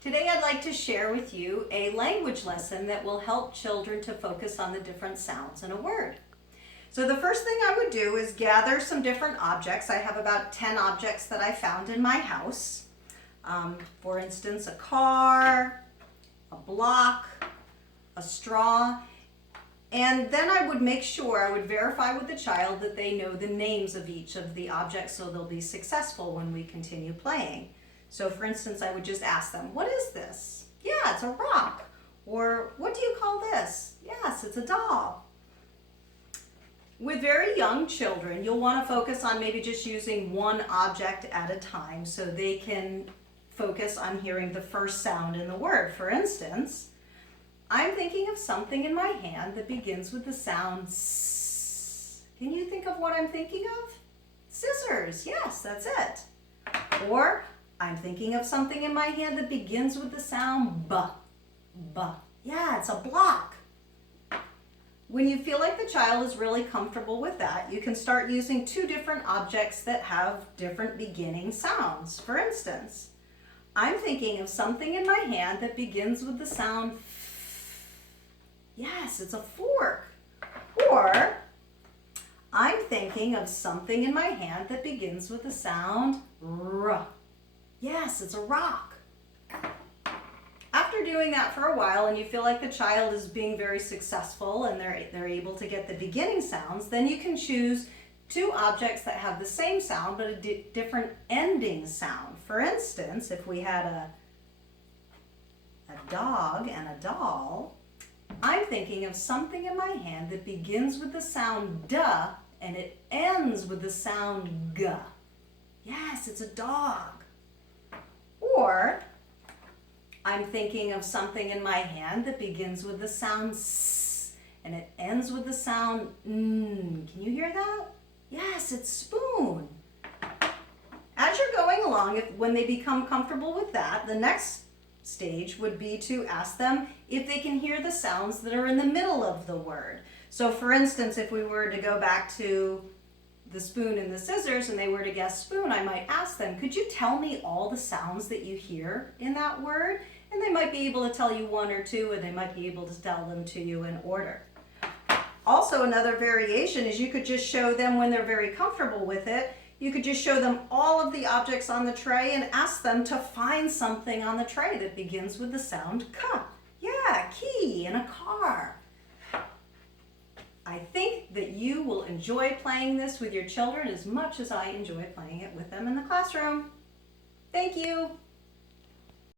Today I'd like to share with you a language lesson that will help children to focus on the different sounds in a word. So the first thing I would do is gather some different objects. I have about 10 objects that I found in my house. For instance, a car, a block, a straw, and then I would make sure, I would verify with the child that they know the names of each of the objects so they'll be successful when we continue playing. So for instance, I would just ask them, what is this? Yeah, it's a rock. Or what do you call this? Yes, it's a doll. With very young children, you'll want to focus on maybe just using one object at a time so they can focus on hearing the first sound in the word. For instance, I'm thinking of something in my hand that begins with the sound S. Can you think of what I'm thinking of? Scissors. Yes, that's it. Or I'm thinking of something in my hand that begins with the sound B. B. Yeah, it's a block. When you feel like the child is really comfortable with that, you can start using two different objects that have different beginning sounds. For instance, I'm thinking of something in my hand that begins with the sound F. Yes, it's a fork. Or I'm thinking of something in my hand that begins with the sound R. Yes, it's a rock. After doing that for a while and you feel like the child is being very successful and they're able to get the beginning sounds, then you can choose two objects that have the same sound but a different ending sound. For instance, if we had a dog and a doll, I'm thinking of something in my hand that begins with the sound duh and it ends with the sound g. Yes, it's a dog. Or I'm thinking of something in my hand that begins with the sound s and it ends with the sound n. Can you hear that? Yes, it's spoon. As you're going along, when they become comfortable with that, the next stage would be to ask them if they can hear the sounds that are in the middle of the word. So for instance, if we were to go back to the spoon and the scissors and they were to guess spoon, I might ask them, could you tell me all the sounds that you hear in that word? And they might be able to tell you one or two, and they might be able to tell them to you in order. Also, another variation is you could just show them, when they're very comfortable with it, you could just show them all of the objects on the tray and ask them to find something on the tray that begins with the sound K. Yeah, key in a car. I think that you will enjoy playing this with your children as much as I enjoy playing it with them in the classroom. Thank you.